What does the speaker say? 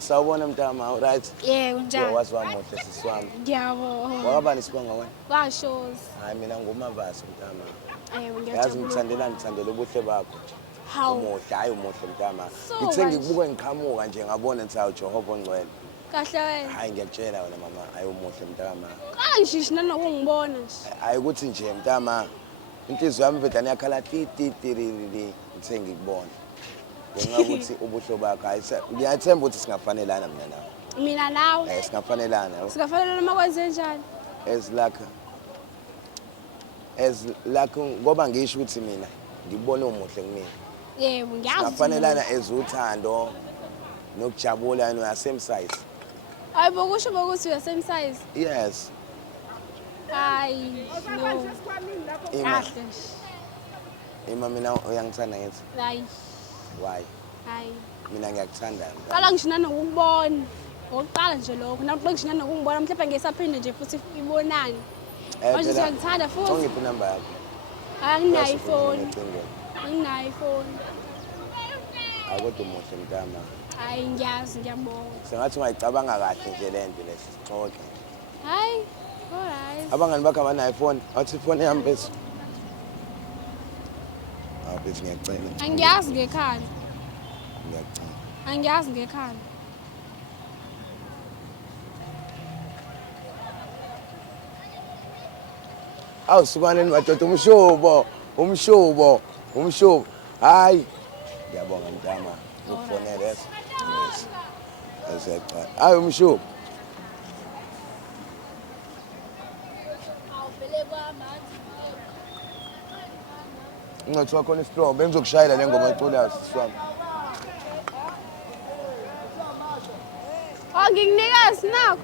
Sawubona mntama, right? Yebo njani? Wazi wamuhle sisi wami. Ngiyabonga. Wakabani sibonga wena? Washozi. Hayi mina ngumavasi mntama. Yebo Yazi ngiyajabula. ngithandela ubuhle bakho. Hawu. Umuhle, hayi umuhle mntama. So Ngithe much. ngikubuke ngiqhamuka nje ngabona ngithi Jehova ongcwele. Kahle wena. Hayi ngiyakutshela wena mama, hayi umuhle mntama. Kangishishi nanokungibona nje. Hayi ukuthi nje mntama. Inhliziyo yami mfethu yakhala ti ngithe ngikubona. Ngenxa ukuthi ubuhle bakho hayi ngiyathemba ukuthi singafanelana mina nawe. Mina nawe. Singafanelana yabo. Singafanele noma kwenze njani? As like ngoba ngisho ukuthi mina ngibone umuhle kumina. Yebo ngiyazi. Singafanelana ezuthando nokujabula no same size. Hayi bokusho bokuthi uya same size. Yes. Hayi no. Kahle nje. Ima mina uyangithanda ngithi. Hayi. Why? Hayi. Mina ngiyakuthanda. Qala ngisho nanokukubona. Ngokuqala nje lokho. Nakuqala ngisho nanokungibona mhlawumbe ngesaphinde nje futhi ibonane. Manje ngiyangithanda futhi. Ungiphi number yakho? Anginayo iphone. Anginayo iphone. Akodwa umuhle mntama. Hayi ngiyazi ngiyabonga. Sengathi ungayicabanga kahle nje lento lesixoxe. Hayi. Alright. Abangani bakho abanayo iphone. Athi iphone yami bese. Bese ngiyacela. Angiyazi ngekhaya. Ngiyacela. Angiyazi ngekhaya. Awusukaneni madoda umshubo. Hayi. Ngiyabonga mntama. Ukufonela yes. Azeqa. Hayi umshubo. Ngathi wakhona istraw bengizokushayela le ngoma eculayo siswami. Ngikunika sinako.